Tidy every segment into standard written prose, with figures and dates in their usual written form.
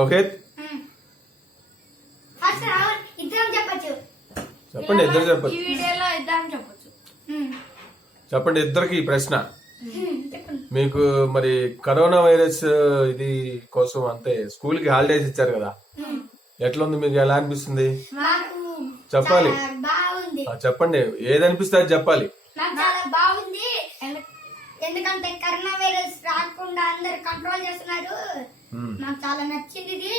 రోహిత్ చెప్పండి, ఇద్దరు చెప్పచ్చు. చెప్పండి ఇద్దరికి ఈ ప్రశ్న. మీకు మరి కరోనా వైరస్ ఇది కోసం అంతే స్కూల్ కి హాలిడేస్ ఇచ్చారు కదా, ఎట్లా ఉంది మీకు? ఎలా అనిపిస్తుంది చెప్పాలి. చెప్పండి, ఏదనిపిస్తే అది చెప్పాలి. చాలా బాగుంది, ఎందుకంటే కరోనా వైరస్ రాకుండా అందరు కంట్రోల్ చేస్తున్నారు. నాకు చాలా నచ్చింది ఇది.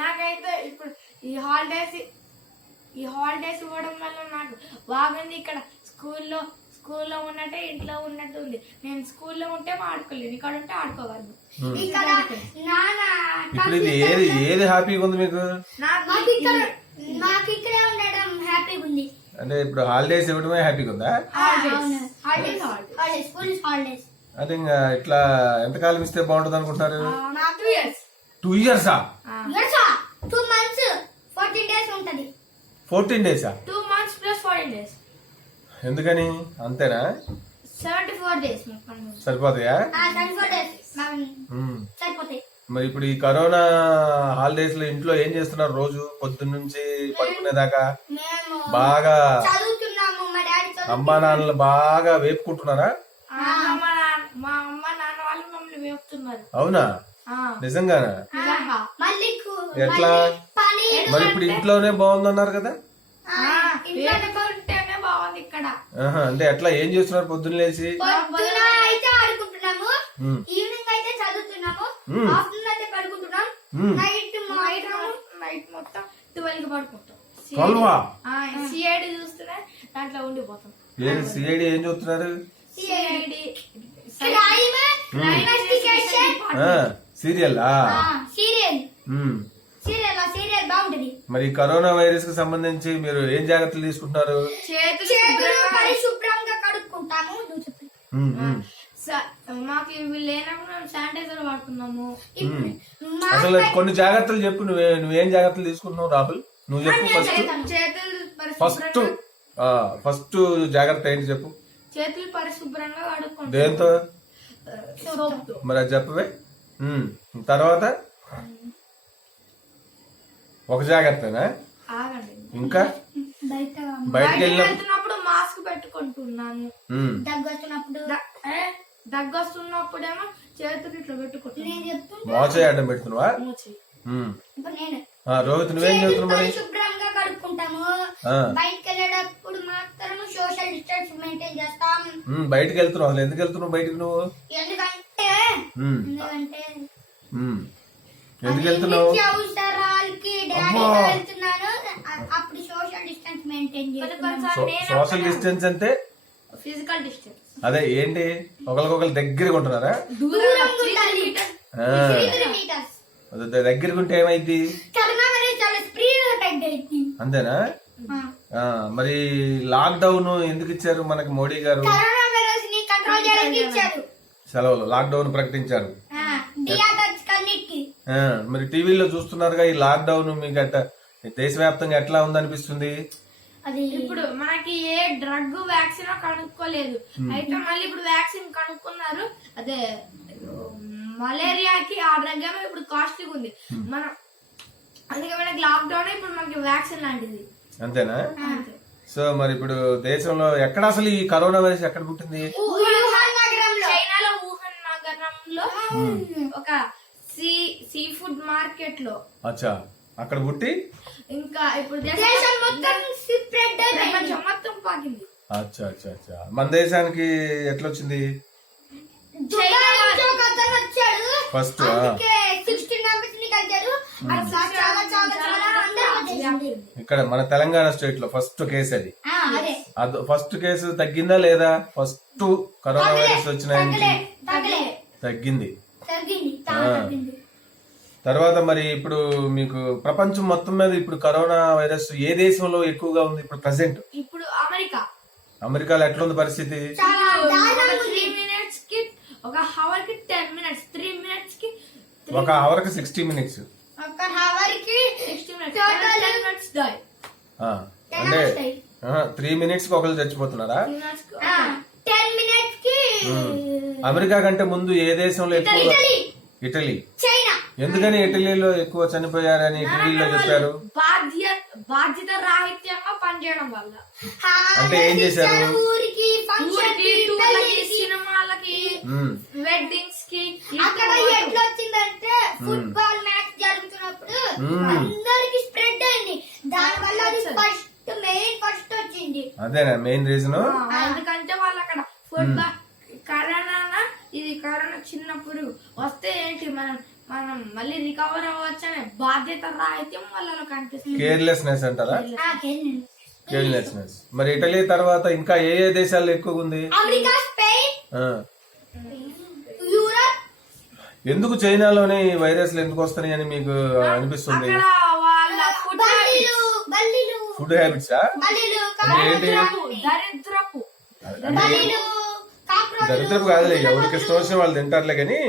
నాకైతే ఇప్పుడు ఈ హాలిడేస్ ఇవ్వడం వల్ల నాకు బాగుంది. ఇక్కడ స్కూల్లో ఉన్నట్టే ఇంట్లో ఉన్నట్టు ఉంది. నేను స్కూల్లో ఉంటే ఆడుకోలేను, ఇక్కడ ఉంటే ఆడుకోగలను. ఇప్పుడు ఇది ఏది హ్యాపీగా ఉంది మీకు? నాకు ఇక్కడే ఉండడం హ్యాపీగా ఉంది. అంటే ఇప్పుడు హాలిడేస్ ఇవ్వడమే హ్యాపీగా ఉందా? అదే ఇంకా ఇట్లా ఎంతకాలం ఇస్తే బాగుంటుంది అనుకుంటారు? 2 years 2 months 14 days ఉంటది. 14 days 2 months plus 14 days. ఎందుకని అంతేనా? 74 days సరిపోతాయా? 74 days సరిపోతాయి. మరి ఇప్పుడు ఈ కరోనా హాలిడేస్ లో ఇంట్లో ఏం చేస్తున్నారు? రోజు పొద్దున్న నుంచి పడుకునేదాకా బాగా చదువుతున్నాము. మా డాడీ అమ్మా నాన్నలు బాగా వేపుకుంటున్నారా? మా అమ్మ నాన్న వాళ్ళు మమ్మల్ని వేపుతున్నారు. అవునా? నిజంగానా? ఎట్లా మరి? ఇప్పుడు ఇంట్లోనే బాగుందన్నారు కదా? వేపుకుంటేనే బాగుంది ఇక్కడ. అంటే ఎట్లా ఏం చేస్తున్నారు పొద్దున్న లేచి? పొద్దున అయితే ఆడుకుంటున్నాము, ఈవినింగ్ అయితే చదువుతున్నాము, ఆఫ్టర్నూన్ అయితే పడుకుంటున్నాం, నైట్ మొత్తం 12 కి పడుకుంటాం. సిఐడి చూస్తున్నా దాంట్లో ఉండిపోతాం. సిఐడి ఏం చూస్తున్నారు? సీరియల్ బాగుంటది. మరి కరోనా వైరస్ కి సంబంధించి మీరు ఏం జాగ్రత్తలు తీసుకుంటున్నారు? చేతులు పరిశుభ్రంగా కడుక్కుంటాము. మాకు ఇవి లేనప్పుడు మేము శానిటైజర్ వాడుతున్నాము. అసలు కొన్ని జాగ్రత్తలు చెప్పు. నువ్వేం జాగ్రత్తలు తీసుకుంటున్నావు రాహుల్? నువ్వు చెప్పు ఫస్ట్ జాగ్రత్త ఏంటి చెప్పు. చేతులు పరిశుభ్రంగా కడుక్కుంటాం. దేంతో మరి అది చెప్పవే. తర్వాత ఒక జాగ్రత్తనా? ఇంకా బయటకు వెళ్ళినప్పుడు మాస్క్ పెట్టుకుంటున్నాను. దగ్గు వస్తున్నప్పుడేమో చేతులు ఇట్లా పెట్టుకుంటున్నాను. మోచేయి అడ్డం పెడుతున్నావా? రోహిత్ నువ్వేం చెబుతున్నావు? పరిశుభ్రంగా కడుక్కుంటాము. బయటకు వెళ్ళేటప్పుడు మాత్రం సోషల్ డిస్టెన్స్ మెయింటైన్ చేస్తాం. బయటకు వెళ్తున్నావు? అసలు ఎందుకు వెళ్తున్నావు బయటకు నువ్వు? ఎందుకంటే ఎందుకు వెళ్తున్నావు? అవసరాలకి డాడీతో వెళ్తున్నాను. అప్పుడు సోషల్ డిస్టెన్స్ మెయింటైన్ చేస్తాను. సోషల్ డిస్టెన్స్ అంటే ఫిజికల్ డిస్టెన్స్. అదే ఏంటి? ఒకరికొకరు దగ్గరగా ఉంటున్నారా? దగ్గరగా ఉంటే ఏమైంది? అంతేనా? మరి లాక్ డౌన్ ఎందుకు ఇచ్చారు మనకి మోడీ గారు? సెలవులు లాక్ డౌన్ ప్రకటించారు. మరి టీవీలో చూస్తున్నారుగా ఈ లాక్ డౌన్. మీకు అట్ట దేశవ్యాప్తంగా ఎట్లా ఉందనిపిస్తుంది? ఇప్పుడు మనకి ఏ డ్రగ్ వ్యాక్సిన్ కనుక్కోలేదు, అయితే మళ్ళీ ఇప్పుడు వ్యాక్సిన్ కనుక్కున్నారు. అదే మలేరియాకి ఆ డ్రగ్ ఏమో ఇప్పుడు కాస్ట్లీగా ఉంది. మనం అందుకే మనకి లాక్ డౌన్ ఇప్పుడు మనకి వ్యాక్సిన్ లాంటిది. అంతేనా? సో మరి ఇప్పుడు దేశంలో ఎక్కడ అసలు ఈ కరోనా వైరస్ ఎక్కడ పుట్టింది? చైనాలో వుహాన్ నగరంలో ఒక సీ ఫుడ్ మార్కెట్ లో. అచ్చా, అక్కడ పుట్టి ఇంకా ఇప్పుడు మొత్తం పాకింది. అచ్చా అచ్చా అచ్చా. మన దేశానికి ఎట్లా వచ్చింది? ఫస్ట్ ఇక్కడ మన తెలంగాణ స్టేట్ లో ఫస్ట్ కేసు అది. ఫస్ట్ కేసు తగ్గిందా లేదా? ఫస్ట్ కరోనా వైరస్ వచ్చిన తగ్గింది. తర్వాత మరి ఇప్పుడు మీకు ప్రపంచం మొత్తం మీద ఇప్పుడు కరోనా వైరస్ ఏ దేశంలో ఎక్కువగా ఉంది ఇప్పుడు ప్రెసెంట్? ఇప్పుడు అమెరికాలో ఎట్లుంది పరిస్థితి? 3 minutes కి ఒక హవర్ కి 10 minutes, 3 minutes కి ఒక హవర్ కి 60 minutes, ఒక హవర్ కి 60 minutes, 10 minutes die. అంటే 3 minutes కి ఒకళ్ళు చచ్చిపోతున్నారా? 10 minutes కి. అమెరికా కంటే ముందు ఏ దేశంలో ఎక్కువ? Italy, China. ఎందుకని ఇటలీలో ఎక్కువ చనిపోయారని టీవీలో చెప్పారు. బాధ్యత రాహిత్యంగా పనిచేయడం వల్ల అంటే ఏం చేశారు? ఊరికి ఫంక్షన్ ఊరికి, టూర్లకి, సినిమాలకి, వెడ్డింగ్స్ కి అక్కడ ఎట్లా వచ్చిందంటే ఫుట్బాల్ మ్యాచ్ జరుగుతున్నప్పుడు అందరికి స్ప్రెడ్ అయింది. దాని వల్ల అది ఫస్ట్ వచ్చింది. అదేనా మెయిన్ రీజన్? ఎందుకంటే వాళ్ళు అక్కడ ఫుట్బాల్ కరోనా చిన్నప్పుడు వస్తే ఏంటి మనం మళ్ళీ రికవర్ అవ్వచ్చు అనే బాధ్యత రాహిత్యం వాళ్ళలో కనిపిస్తుంది. కేర్లెస్నెస్ అంటారా? కేర్లెస్నెస్. మరి ఇటలీ తర్వాత ఇంకా ఏ ఏ దేశాల్లో ఎక్కువ ఉంది? America, Spain, Europe. ఎందుకు చైనాలోనే ఈ వైరస్లు ఎందుకు వస్తున్నాయి అని మీకు అనిపిస్తుంది? అక్కడ వాళ్ళ ఫుడ్ ఫుడ్ హ్యాబిట్స్ ఏంటి? దరిద్రపు కాదులే, ఎవరికి ఇష్టం వచ్చిన వాళ్ళు తింటారులే. కానీ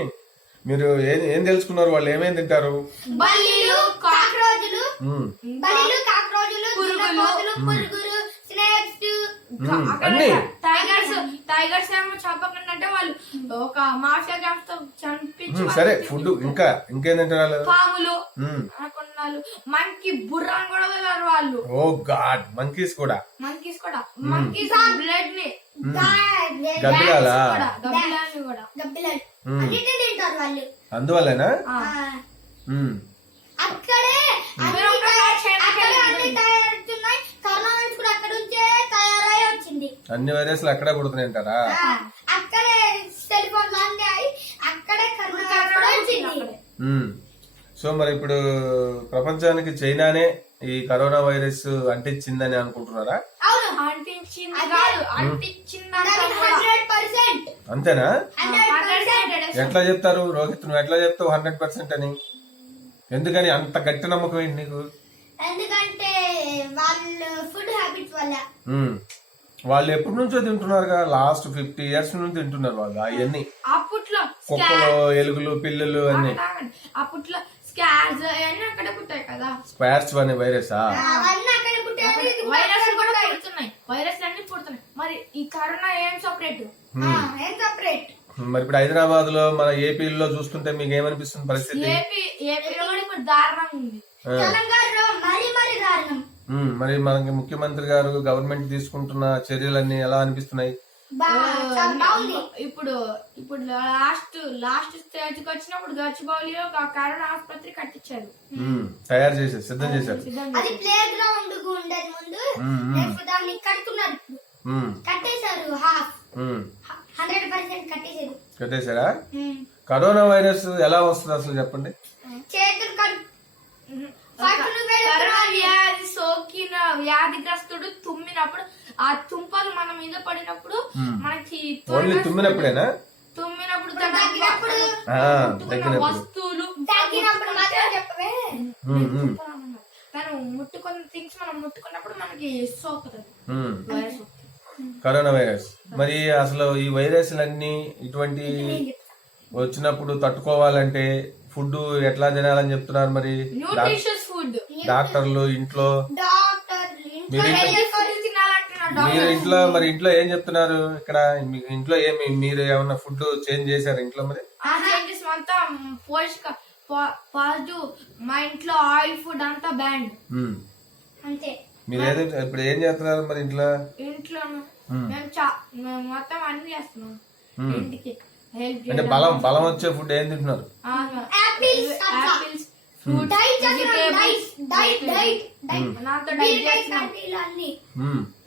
మీరు ఏం తెలుసుకున్నారు? వాళ్ళు ఏమేమి తింటారు? బల్లీలు, కాక్రోచులు, పురుగులు, స్నేక్స్. అన్ని టైగర్స్ ఏమో చంపకుంటే వాళ్ళు ఒక మాఫియా గ్యాంగ్స్ తో చంపించి సరే. ఫుడ్ ఇంకేం తింటారు? పాములు, కొన్నాళ్ళు మంకీ బుర్రాన్ని కూడా వెళ్ళారు వాళ్ళు. ఓ గాడ్, మంకీస్ కూడా మంకీస్ బ్లడ్ ని గబ్బిలాలా? గబ్బిలాన్ని కూడా అన్నిటిని తింటారు వాళ్ళు. అందువల్లనా? అక్కడే అన్ని తయారవుతున్నాయి. కరోనా వైరస్ కూడా అక్కడ నుంచే తయారై వచ్చింది. అన్ని వైరస్లు అక్కడే పుడుతున్నాయంటారా? అక్కడే సెల్ ఫోన్ అన్ని అయి అక్కడే కరోనా కూడా వచ్చింది. సో మరి ఇప్పుడు ప్రపంచానికి చైనానే ఈ కరోనా వైరస్ అంటించిందని అనుకుంటున్నారా? అవును, అంటించింది కాదు, అంటించింది 100%. అంతేనా? 100%. ఎట్లా చెప్తారు రోహిత్? నువ్వు ఎట్లా చెప్తావు 100% అని? ఎందుకని అంత గట్టి నమ్మకం ఏంటి నీకు? ఎందుకంటే వాళ్ళ ఫుడ్ హ్యాబిట్స్ వల్ల. వాళ్ళు ఎప్పటి నుంచో తింటున్నారుగా, లాస్ట్ 50 years నుంచి తింటున్నారు వాళ్ళు అవన్నీ. అప్పట్లో కుక్కలు, ఎలుగులు, పిల్లులు అన్ని. అప్పట్లో స్కార్స్ అవన్నీ అక్కడ పుట్టాయి కదా. స్పార్స్ అనే వైరస్ అవన్నీ అక్కడ పుట్టాయి. వైరస్ కూడా పుడుతున్నాయి, వైరస్ అన్ని పుడుతున్నాయి. మరి ఈ కరోనా ఏం సెపరేట్? ఏం సెపరేట్? మరి ఇప్పుడు హైదరాబాద్ లో మన ఏపీలో చూస్తుంటే మీకు ఏమనిపిస్తుంది పరిస్థితి? ఏపీలో కూడా ఇప్పుడు దారుణంగా ఉంది. తెలంగాణలో మరీ దారుణం. మరి మనకి ముఖ్యమంత్రి గారు గవర్నమెంట్ తీసుకుంటున్న చర్యలన్నీ ఎలా అనిపిస్తున్నాయి? ఇప్పుడు లాస్ట్ స్టేజ్ కి వచ్చినప్పుడు గచ్చిబౌలిలో కరోనా ఆసుపత్రి కట్టించారు, తయారు చేశారు, సిద్ధం చేశారు. అది ప్లే గ్రౌండ్ ఉండేది ముందు, దాన్ని కడుతున్నారు, కట్టేశారు. 100% కట్టేశారా? కరోనా వైరస్ ఎలా వస్తుంది అసలు చెప్పండి? చేతులు వ్యాధి సోకిన వ్యాధిగ్రస్తుడు తుమ్మినప్పుడు ఆ తుంపలు మన మీద పడినప్పుడు మనకి ఓన్లీ తుమ్మినప్పుడేనా? తుమ్మినప్పుడు తగ్గినప్పుడు వస్తువులు చెప్పవే, మనం ముట్టుకున్న థింగ్స్ మనం ముట్టుకున్నప్పుడు మనకి సోకుతుంది వైరస్. Corona virus. మరి అసలు ఈ వైరస్లన్నీ ఇటువంటి వచ్చినప్పుడు తట్టుకోవాలంటే ఫుడ్ ఎట్లా తినాలని చెప్తున్నారు? మరి న్యూట్రిషియస్ ఫుడ్ డాక్టర్లు ఇంట్లో మీరు ఇంట్లో ఏం చెప్తున్నారు? ఇక్కడ ఇంట్లో ఏమి మీరు ఏమన్నా ఫుడ్ చేంజ్ చేశారు ఇంట్లో? మరి అంతా పాజిటివ్. మా ఇంట్లో ఆయిల్ ఫుడ్ అంతా బ్యాండ్. అంతే. మీరు ఇప్పుడు ఏం చేస్తున్నారు మరి ఇంట్లో? మేము మొత్తం అన్ని చేస్తున్నాం ఇంటికి. అంటే బలం వచ్చే ఫుడ్ ఏం తింటున్నారు? యాపిల్స్, ఫ్రూట్స్,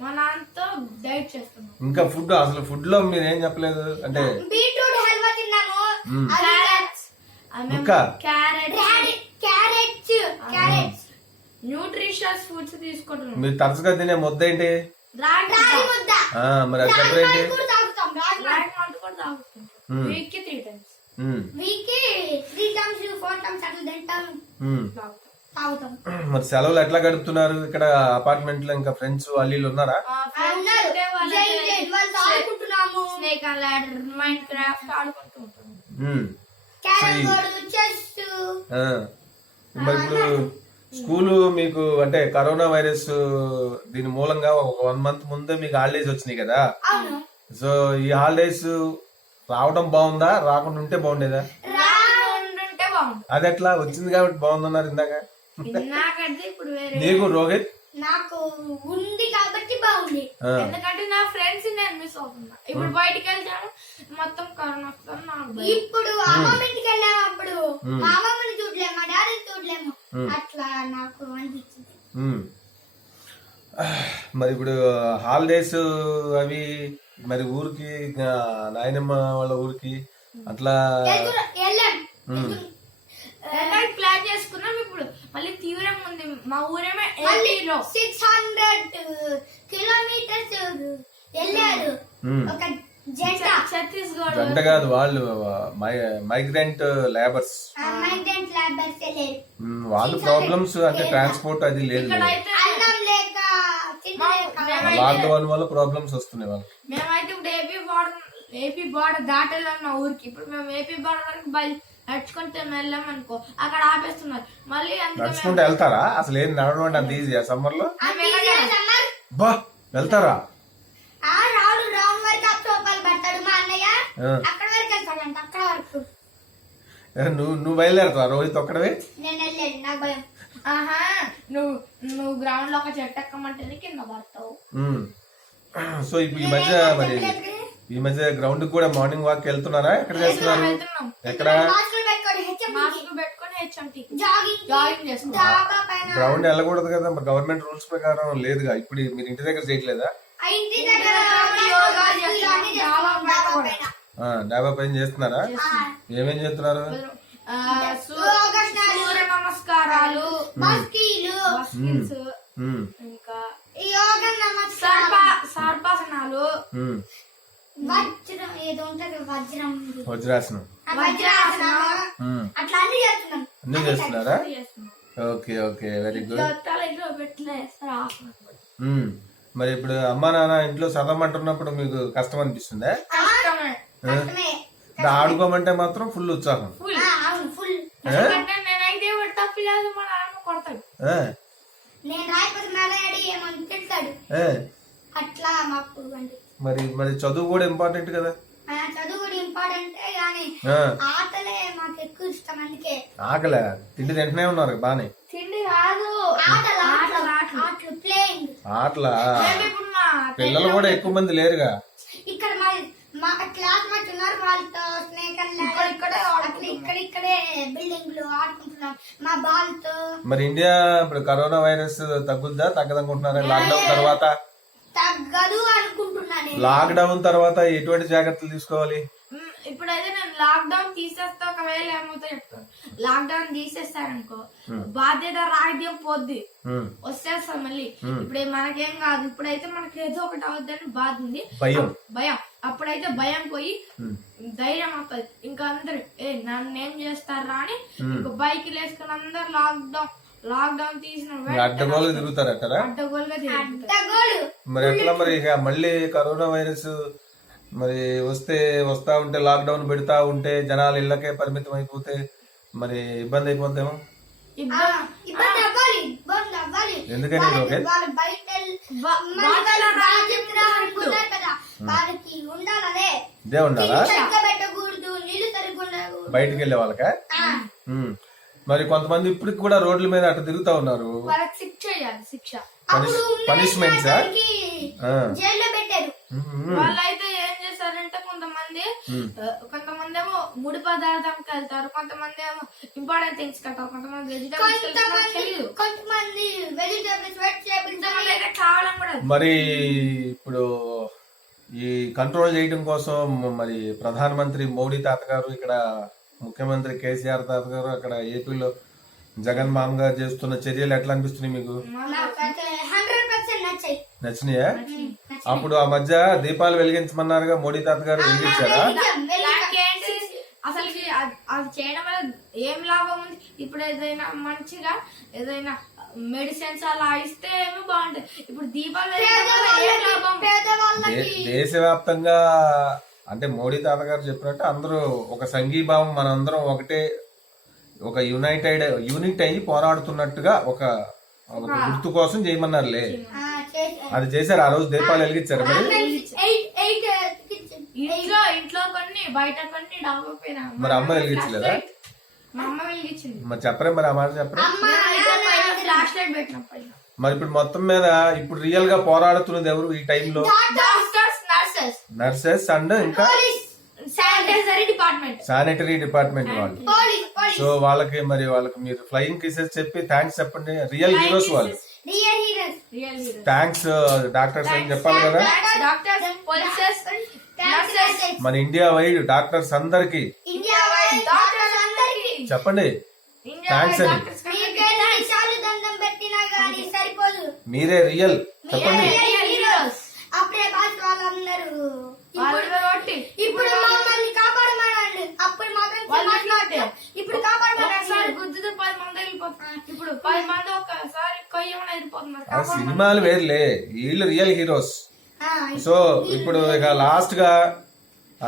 మా నాన్నతో డైట్ చేస్తున్నాం. ఇంకా ఫుడ్ అసలు ఫుడ్ లో మీరు ఏం చెప్పలేదు అంటే? బీట్రూట్ హల్వా తిన్నాము, ఇంకా క్యారెట్స్, న్యూట్రిషియస్ ఫుడ్స్ తీసుకుంటున్నాం. మీరు తరచుగా తినే ముద్ద ఏంటి? రాగి ముద్ద. మరి అది చెప్పరేంటి? రాగి మాల్ట్ కూడా తాగుతుంటాం. Week 3 times. Week 3 times 4 times అట్లా తింటాం, తాగుతాం. మరి సెలవులు ఎట్లా గడుపుతున్నారు? ఇక్కడ అపార్ట్మెంట్ లో ఇంకా ఫ్రెండ్స్ వాళ్ళు ఉన్నారా? Snake and ladder, mind craft ఆడుకుంటూ ఉంటాం. మరి ఇప్పుడు స్కూలు మీకు అంటే కరోనా వైరస్ దీని మూలంగా ఒక 1 month ముందే మీకు హాలిడేస్ వచ్చినాయి కదా. సో ఈ హాలిడేస్ రావడం బాగుందా, రాకుండా ఉంటే బాగుండేదా? అది ఎట్లా వచ్చింది కాబట్టి బాగుందన్నారు ఇందాక. నాకైతే ఇప్పుడు వేరే నీకు రోహిత్? నాకు ఉంది కాబట్టి బాగుంది. ఎందుకంటే నా ఫ్రెండ్స్ నేను మిస్ అవుతున్నా. ఇప్పుడు బయటికి వెళ్తాను మొత్తం కరోనా వస్తాను నాకు భయం. ఇప్పుడు అమ్మమ్మ ఇంటికి వెళ్ళినప్పుడు మా అమ్మమ్మని చూడలేము, మా డాడీని చూడలేము, అట్లా నాకు అనిపించింది. మరి ఇప్పుడు హాలిడేస్ అవి మరి ఊరికి నాయనమ్మ వాళ్ళ ఊరికి అట్లా వెళ్ళాం. వెళ్ళడానికి ప్లాన్ చేసుకున్నాం. ఇప్పుడు మళ్ళీ తీవ్రంగా ఉంది. మా ఊరేమో ఏపీలో 600 కిలోమీటర్స్ వెళ్ళారు ఒక జంట. ఛత్తీస్గఢ్ జంట కాదు, వాళ్ళు మైగ్రెంట్ లేబర్స్. మైగ్రెంట్ లేబర్స్ వెళ్ళారు. వాళ్ళ ప్రాబ్లమ్స్ అంటే ట్రాన్స్పోర్ట్ అది లేదు. ఇక్కడైతే అన్నం లేక తినలేక లాక్డౌన్ వల్ల ప్రాబ్లమ్స్ వస్తున్నాయి వాళ్ళు. మేమైతే ఇప్పుడు ఏపీ బార్డర్ దాటాలన్న ఊరికి. ఇప్పుడు మేము ఏపీ బార్డర్ వరకు నడుచుకుంటే వెళ్ళాం అనుకో, అక్కడ ఆపేస్తున్నారు. మళ్ళీ నడుచుకుంటూ వెళ్తారా? అసలు ఏం నడవడం అంటే అంత ఈజీయా సమ్మర్ లో? సమ్మర్ బా వెళ్తారా? రాడు రౌండ్ వరకు అప్రోపాలు పడతాడు మా అన్నయ్య. అక్కడ వరకు వెళ్తాడంట, అక్కడ వరకు. నువ్వు బయలుదేరతావా రోహిత్ ఒక్కడవే? నేను వెళ్ళాను, నాకు భయం. ఆహా, నువ్వు గ్రౌండ్ లో ఒక చెట్టు ఎక్కమంటేనే కింద పడతావు. సో ఇప్పుడు ఈ మధ్య గ్రౌండ్ కూడా మార్నింగ్ వాక్ వెళ్తున్నారా? ఎక్కడ చేస్తున్నారు? వెళ్తున్నాం. ఎక్కడ? మాస్కులు పెట్టుకోండి, మాస్క్ పెట్టుకొని హెచ్ఎంటీ జాగింగ్ జాగింగ్ చేస్తున్నాం. డాబా పైన గ్రౌండ్ వెళ్ళకూడదు కదా, గవర్నమెంట్ రూల్స్ ప్రకారం లేదుగా. ఇప్పుడు మీరు ఇంటి దగ్గర చేయట్లేదా? ఆ ఇంటి దగ్గర యోగా అన్ని చేస్తున్నాం. చేస్తున్నాం, డాబా పైన. డాబా పైన చేస్తున్నారా? ఏమేం చేస్తున్నారు? యోగాసనాలు, సూర్య నమస్కారాలు, మస్కీలు, మస్కిల్స్, ఇంకా యోగ నమస్కారం, సర్పాసనాలు, వజ్రం ఏదో ఉంటది, వజ్రాసనం, వజ్రాసనం, అట్లా అన్ని చేస్తున్నాం. అన్ని చేస్తున్నారా? చేస్తున్నాం. Okay okay, very good. తల ఇంట్లో పెట్టిన వేస్తారు ఆసనం. మరి ఇప్పుడు అమ్మా నాన్న ఇంట్లో చదవమంటున్నప్పుడు మీకు కష్టం అనిపిస్తుందా? కష్టమే. కష్టమే. ఆడుకోమంటే మాత్రం ఫుల్ ఉత్సాహం. ఫుల్. అవును, ఫుల్. ఎందుకంటే నేనైతే ఒకటి తప్పు లేదు, మా నాన్న కొడతాడు. నేను రాయకపోతే మేడాడి ఏమని తిడతాడు. అట్లా మాకు అండి. మరి చదువు కూడా ఇంపార్టెంట్ కదా. చదువు కూడా ఇంపార్టెంట్ కానీ ఆటలే మాకు ఎక్కువ ఇష్టం. అందుకే ఆకలే తిండి తింటూనే ఉన్నారు బానే. తిండి కాదు, ఆటలు ఆటలు. ఆటలు ప్లేయింగ్. ఆటలా? మేము ఇప్పుడు మా పిల్లలు కూడా ఎక్కువ మంది లేరుగా. ఇక్కడ మా క్లాస్ మేట్స్ ఉన్నారు, వాళ్ళతో ఇక్కడే బిల్డింగ్లు ఆడుకుంటున్నాం మా బాల్ తో. మరి ఇండియా ఇప్పుడు కరోనా వైరస్ తగ్గుద్దా తగ్గదనుకుంటున్నారా లాక్డౌన్ తర్వాత? తగ్గదు అనుకుంటున్నాను. లాక్డౌన్ తర్వాత ఎటువంటి జాగ్రత్తలు తీసుకోవాలి? ఇప్పుడైతే నేను లాక్డౌన్ తీసేస్తా. ఒకవేళ ఏమవుతా చెప్తాను. లాక్డౌన్ తీసేస్తారనుకో, బాధ్యత రాహిత్యం పోద్ది, వచ్చేస్తాం మళ్ళీ. ఇప్పుడు మనకేం కాదు. ఇప్పుడైతే మనకి ఏదో ఒకటి అవద్దని బాధ ఉంది, భయం. అప్పుడైతే భయం పోయి ధైర్యం అవుతుంది. ఇంకా అందరు నన్ను ఏం చేస్తారా అని ఇంకో బైక్ వేసుకుని అందరు లాక్డౌన్ తీసిన అడ్డగోలు తిరుగుతారట. అడ్డగోలుగా మరి ఎట్లా మరి ఇక మళ్ళీ కరోనా వైరస్ మరి వస్తా ఉంటే లాక్డౌన్ పెడతా ఉంటే జనాలు ఇళ్లకే పరిమితం అయిపోతే మరి ఇబ్బంది అయిపోద్దేమో. ఇబ్బంది అవ్వాలి. ఎందుకని వాళ్ళు బయట వాళ్ళకి ఉండాలనే. ఇదే ఉండాలా? పెట్టకూడదు, నీళ్లు సరిగ్గా బయటికి వెళ్ళే వాళ్ళకా? మరి కొంతమంది ఇప్పటికి కూడా రోడ్ల మీద అటు తిరుగుతా ఉన్నారు. వాళ్ళకి శిక్ష చేయాలి. శిక్ష పనిష్మెంట్స్ జైల్లో పెట్టారు. వాళ్ళైతే ఏం చేస్తారంటే కొంతమంది ఏమో ముడి పదార్థానికి వెళ్తారు, కొంతమంది ఏమో ఇంపార్టెంట్ థింగ్స్ వెళ్తారు, కొంతమంది వెజిటేబుల్స్ అయితే కావాలని కూడా. మరి ఇప్పుడు ఈ కంట్రోల్ చేయడం కోసం మరి ప్రధానమంత్రి మోడీ తాత గారు, ఇక్కడ ముఖ్యమంత్రి కేసీఆర్ తాత గారు అక్కడ ఏపీలో జగన్ మామ గారు చేస్తున్న చర్యలు ఎట్లా అనిపిస్తున్నాయి మీకు? నచ్చినాయా? అప్పుడు ఆ మధ్య దీపాలు వెలిగించమన్నారుగా మోడీ తాత గారు, వెలిగించారా? అసలు అది చేయడం వల్ల ఏం లాభం ఉంది? ఇప్పుడు ఏదైనా మంచిగా ఏదైనా మెడిసిన్స్ అలా ఇస్తే ఏమో బాగుంటది. ఇప్పుడు దీపాలు దేశవ్యాప్తంగా అంటే మోడీ తాత గారు చెప్పినట్టు అందరూ ఒక సంఘీభావం, మనందరం ఒకటే, ఒక యూనిట్ అయ్యి పోరాడుతున్నట్టుగా ఒక గుర్తు కోసం చేయమన్నారులే. అది చేశారు. ఆ రోజు దీపాలు వెలిగించారు. ఇంట్లో కొన్ని బయట కొన్ని డాబా పైన. మరి అమ్మ వెలిగించలేదా? మా అమ్మ వెలిగించింది. మరి చెప్పరే, మరి ఆ మాట చెప్పరే. ఫ్లాష్ లైట్ పెట్టినప్పుడు మరి ఇప్పుడు మొత్తం మీద ఇప్పుడు రియల్ గా పోరాడుతున్నది ఎవరు ఈ టైంలో? డాక్టర్స్, నర్సెస్, నర్సెస్ అండ్ ఇంకా శానిటరీ డిపార్ట్మెంట్, శానిటరీ డిపార్ట్మెంట్ వాళ్ళు. పోలీస్ సో వాళ్ళకి మీరు ఫ్లయింగ్ కిసెస్ చెప్పి థ్యాంక్స్ చెప్పండి. రియల్ హీరోస్ వాళ్ళు. Real heroes. Real hero. Thanks doctors అని చెప్పాలి కదా. డాక్టర్స్, పోలీసెస్, నర్సెస్, మన ఇండియా వైడ్ డాక్టర్స్ అందరికి ఇండియా వైడ్ డాక్టర్స్ అందరికి చెప్పండి థ్యాంక్స్ అని. మీకే నిమిషాలు దండం పెట్టినా గానీ సరిపోదు. మీరే రియల్ చెప్పండి. Real heroes. అప్పుడే బాస్ వాళ్ళందరూ ఇప్పుడు మమ్మల్ని కాపాడమనండి. అప్పుడు మాత్రం మాట్లాడతారు. ఇప్పుడు కాపాడమనండి. గుద్దుతో 10 మంది వెళ్ళిపోతున్నారు. ఇప్పుడు 10 మంది ఒకసారి కొయ్యమని వెళ్ళిపోతున్నారు. ఆ సినిమాలు వేర్లే, వీళ్ళు రియల్ హీరోస్. ఆ, సో ఇప్పుడు ఇక లాస్ట్ గా